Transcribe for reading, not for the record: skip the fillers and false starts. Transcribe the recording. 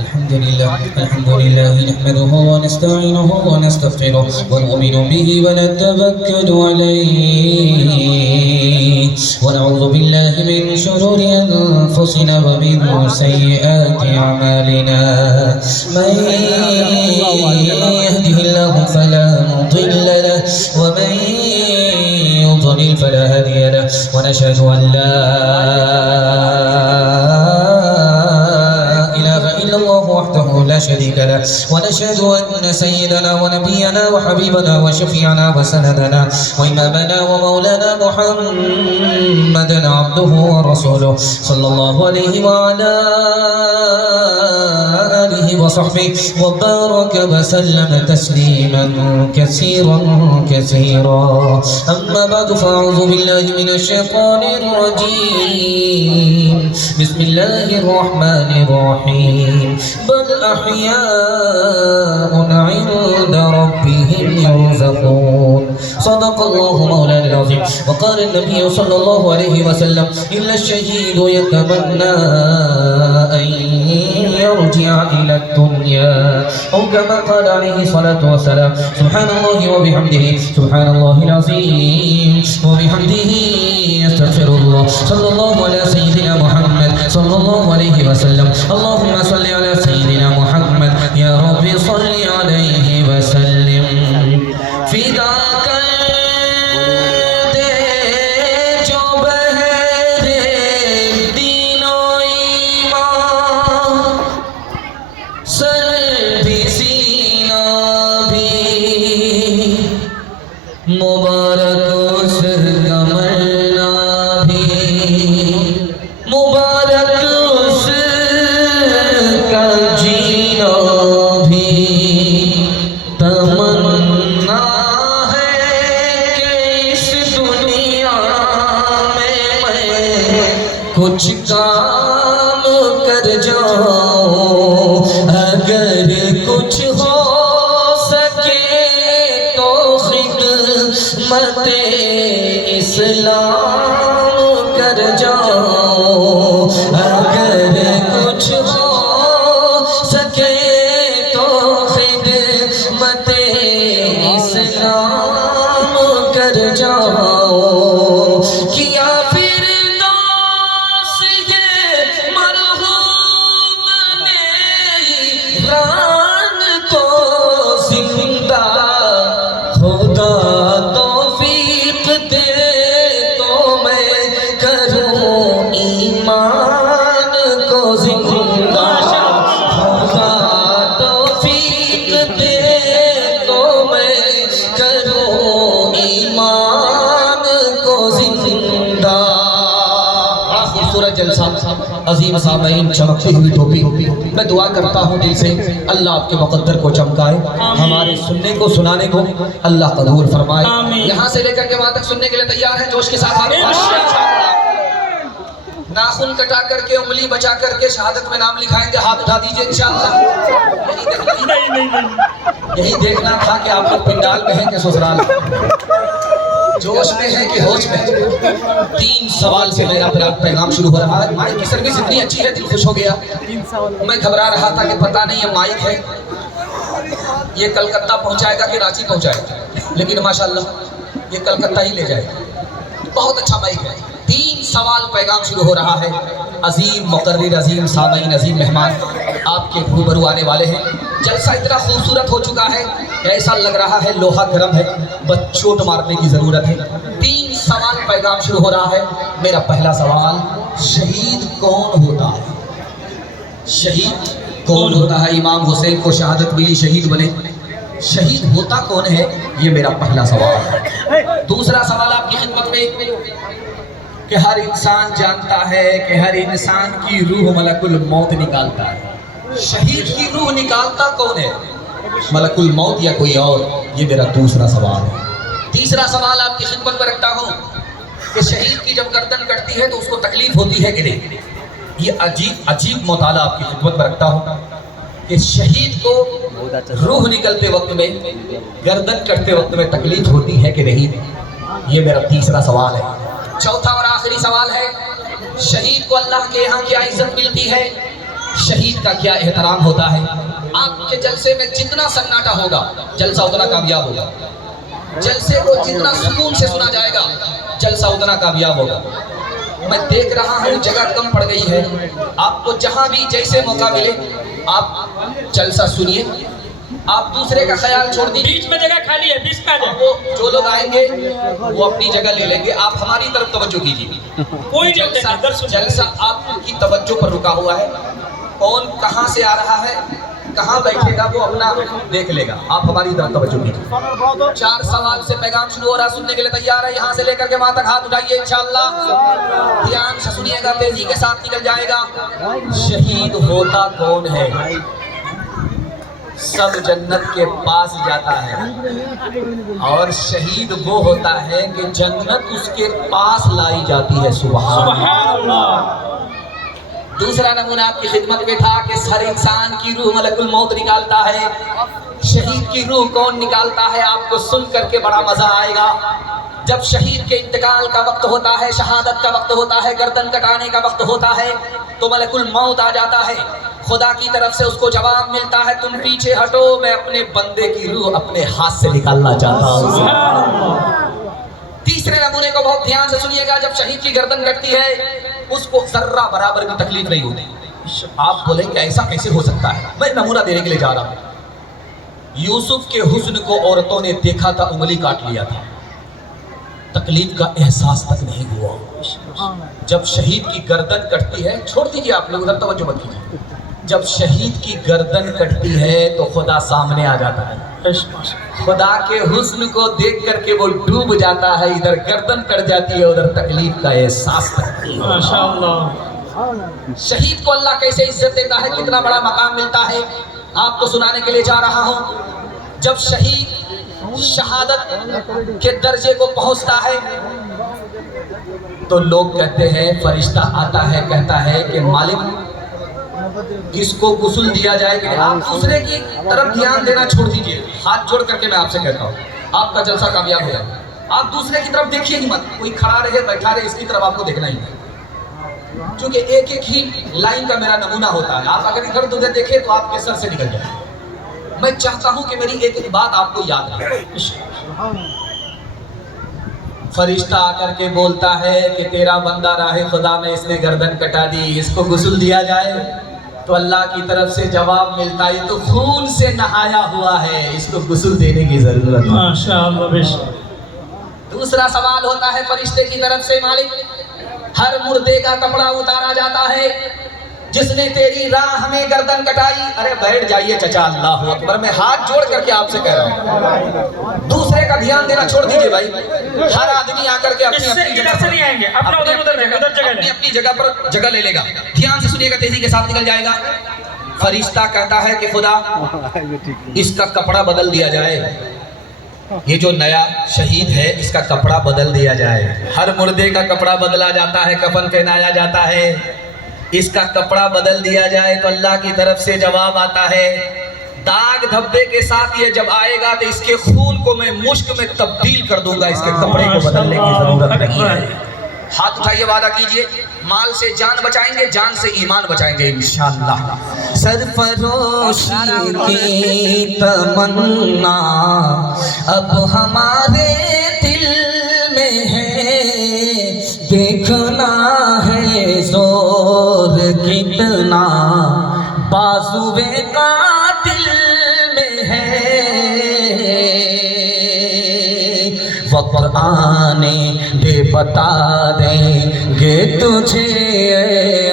अल्हम्दुलिल्लाह नहमदुहु व नस्तईनुहु व नस्तगफिरुहु व नु'मिनु बिही व नतवक्कलु अलैहि व नऊज़ु बिल्लाहि मिन शुरूरि अनफुसिना व मिन सय्यिआति अमालिना मन यहदिहिल्लाहु फला मुदिल्ल लहु व मन युद्लिल फला हादिय लहु व नशहदु अन ला وحده لا شريك له ونشهد أن سيدنا ونبينا وحبيبنا وشفيعنا وسندنا وإمامنا ومولانا محمدا عبده ورسوله صلى الله عليه وعلى آله وصحبه وبارك وسلم تسليما كثيرا كثيرا أما بعد فأعوذ بالله من الشيطان الرجيم بسم الله الرحمن الرحيم بل أحياء عند ربهم يرزقون صدق الله مولانا العظيم وقال النبي صلى الله عليه وسلم إلا الشهيد يتمنى أن يرجع إلى الدنيا أو كما قال عليه الصلاة والسلام سبحان الله وبحمده سبحان الله العظيم وبحمده أستغفر الله صلى الله على سيدنا محمد صلى الله عليه وسلم اللهم صل على سيدنا محمد يا رب صل عليه وسلم فداك जो बहरे दीनो ईमान सर भी सीना भी मुबारक उस कमरना भी मुबारक उस का जीना भी तमन्ना है कि इस दुनिया में मैं कुछ काम कर जाऊं अगर कुछ हो सके तो खिदमत इस्लाम कर जाऊं अगर कुछ हो सके तो खिदमत इस्लाम कर जाओ किया फिर मरहूम ने रान को जिंदा खुदा तौफीक दे तो मैं करूं ईमान को जिंदा खुदा तौफीक दे तो मैं करूं ईमान को जिंदा। खूबसूरत जलसा अजीम सामईन चमकती हुई टोपी मैं दुआ करता हूँ दिल से अल्लाह आपके मुकद्दर को चमकाए हमारे सुनने को सुनाने को अल्लाह कबूल फरमाए। यहाँ से लेकर के वहाँ तक सुनने के लिए तैयार है जोश के साथ नाखून कटा करके उंगली बचा करके शहादत में नाम लिखाएंगे हाथ उठा दीजिए इंशाअल्लाह। यही देखना था कि आप लोग पिंडाल में हैं कि ससुराल जोश में है कि होश में। 3 सवाल से मेरा पैगाम शुरू हो रहा है। माइक की सर्विस इतनी अच्छी है दिल खुश हो गया। मैं घबरा रहा था कि पता नहीं ये माइक है ये कलकत्ता पहुंचाएगा कि रांची पहुंचाएगा लेकिन माशाल्लाह ये कलकत्ता ही ले जाएगा। बहुत अच्छा माइक है। 3 सवाल पैगाम शुरू हो रहा है। अजीम मुकर्रिर अजीम सामईन अजीम मेहमान आपके रूबरू आने वाले हैं। जलसा इतना खूबसूरत हो चुका है ऐसा लग रहा है लोहा गर्म है बस चोट मारने की ज़रूरत है। 3 सवाल पैगाम शुरू हो रहा है। मेरा पहला सवाल शहीद कौन होता है? शहीद कौन होता है? इमाम हुसैन को शहादत मिली शहीद बने शहीद होता कौन है ये मेरा पहला सवाल है। दूसरा सवाल आपकी खिदमत में कि हर इंसान जानता है कि हर इंसान की रूह मलकुल मौत निकालता है। शहीद की रूह निकालता कौन है? मलकुल मौत या कोई और? ये मेरा दूसरा सवाल है। तीसरा सवाल आपकी खिदमत में रखता हूँ कि शहीद की जब गर्दन कटती है तो उसको तकलीफ होती है कि नहीं? ये अजीब मुताला आपकी खिदमत में रखता हूँ कि शहीद को रूह निकलते वक्त में गर्दन कटते वक्त में तकलीफ होती है कि नहीं? ये मेरा तीसरा सवाल है। चौथा और आखिरी सवाल है, शहीद को अल्लाह के यहाँ क्या इज्जत मिलती है, शहीद का क्या एहतराम होता है। आपके जलसे में जितना सन्नाटा होगा जलसा उतना कामयाब होगा, जलसे को जितना सुकून से सुना जाएगा जलसा उतना कामयाब होगा। मैं देख रहा हूँ जगह कम पड़ गई है, आपको जहाँ भी जैसे मौका मिले आप जलसा सुनिए, आप दूसरे का ख्याल छोड़ दीजिए। बीच में जगह खाली है, बीच में आ जाओ। वो जो लोग आएंगे वो अपनी जगह ले लेंगे, आप हमारी तरफ तवज्जो कीजिए। कोई जलसा आपकी तवज्जो पर रुका हुआ है, कौन कहाँ से आ रहा है कहाँ बैठेगा वो अपना देख लेगा, आप हमारी तरफ तवज्जो कीजिए। 4 सवाल से पैगाम शुरू हो रहा, सुनने के लिए तैयार है, यहाँ से लेकर के वहां तक हाथ उठाइए इंशाअल्लाह। ध्यान से सुनिएगा, तेजी के साथ निकल जाएगा। शहीद होता कौन है? सब जन्नत के पास जाता है और शहीद वो होता है कि जन्नत उसके पास लाई जाती है। सुभान अल्लाह। दूसरा नमूना आपकी खिदमत में था कि हर इंसान की रूह मलकुल मौत निकालता है, शहीद की रूह कौन निकालता है आपको सुन करके बड़ा मजा आएगा। जब शहीद के इंतकाल का वक्त होता है, शहादत का वक्त होता है, गर्दन कटाने का वक्त होता है, तो मलकुल मौत आ जाता है। खुदा की तरफ से उसको जवाब मिलता है, तुम पीछे हटो, मैं अपने बंदे की रूह अपने हाथ से निकालना चाहता हूँ। तीसरे नमूने को बहुत ध्यान से सुनिएगा, जब शहीद की गर्दन कटती है उसको जर्रा बराबर भी तकलीफ नहीं होती। आप बोलेंगे ऐसा कैसे हो सकता है? मैं नमूना देने के लिए जा रहा हूं। यूसुफ के हुस्न को औरतों ने देखा था, उंगली काट लिया था, तकलीफ का एहसास तक नहीं हुआ। जब शहीद की गर्दन कटती है, छोड़ दीजिए आप लोग उधर तवज्जो मत कीजिए, जब शहीद की गर्दन कटती है तो खुदा सामने आ जाता है, खुदा के हुस्न को देख करके वो डूब जाता है, इधर गर्दन कट जाती है उधर तकलीफ का एहसास करती है। माशाअल्लाह। शहीद को अल्लाह कैसे इज्जत देता है, कितना बड़ा मकाम मिलता है, आपको सुनाने के लिए जा रहा हूँ। जब शहीद शहादत के दर्जे को पहुंचता है तो लोग कहते हैं, फरिश्ता आता है कहता है कि मालिक इसको गुस्ल दिया जाए कि आप दूसरे की तरफ ध्यान देना छोड़ दीजिए। हाथ जोड़ करके मैं आपसे कहता हूँ, आपका जलसा कामयाब हो जाए। आप दूसरे की तरफ देखिए ही मत, कोई खड़ा रहे बैठा रहे इसकी तरफ आपको देखना ही नहीं, क्योंकि एक एक ही लाइन का मेरा नमूना होता है। आप अगर इधर उधर देखे तो आपके सर से निकल जाए। मैं चाहता हूँ कि मेरी एक एक बात आपको याद रहे। फरिश्ता आकर के बोलता है कि तेरा बंदा राहे खुदा में इसने गर्दन कटा दी, इसको गुस्ल दिया जाए। तो अल्लाह की तरफ से जवाब मिलता है, तो खून से नहाया हुआ है, इसको गुस्ल देने की जरूरत है। माशाअल्लाह। दूसरा सवाल होता है फरिश्ते की तरफ से, मालिक हर मुर्दे का कपड़ा उतारा जाता है, जिसने तेरी राह में गर्दन कटाई। अरे बैठ जाइए चचा, अल्लाह अकबर। मैं हाथ जोड़ करके आपसे कह रहा हूँ, दूसरे का ध्यान देना छोड़ दीजिए भाई। हर आदमी आकर के अपनी जगह पर जगह ले लेगा। ध्यान से सुनिएगा, तेजी के साथ निकल जाएगा। फरिश्ता कहता है कि खुदा इसका कपड़ा बदल दिया जाए, ये जो नया शहीद है इसका कपड़ा बदल दिया जाए। हर मुर्दे का कपड़ा बदला जाता है, कफन पहनाया जाता है, इसका कपड़ा बदल दिया जाए। तो अल्लाह की तरफ से जवाब आता है, दाग धब्बे के साथ ये जब आएगा तो इसके खून को मैं मुश्क में तब्दील कर दूंगा, इसके कपड़े को बदलने की जरूरत नहीं है। हाथ उठाइए, वादा कीजिए, माल से जान बचाएंगे, जान से ईमान बचाएंगे इंशाअल्लाह। सरफरोशी की तमन्ना अब हमारे दिल में है, देखना है जोर कितना बाजुए कातिल में है। वक्त आने दे बता देंगे तुझे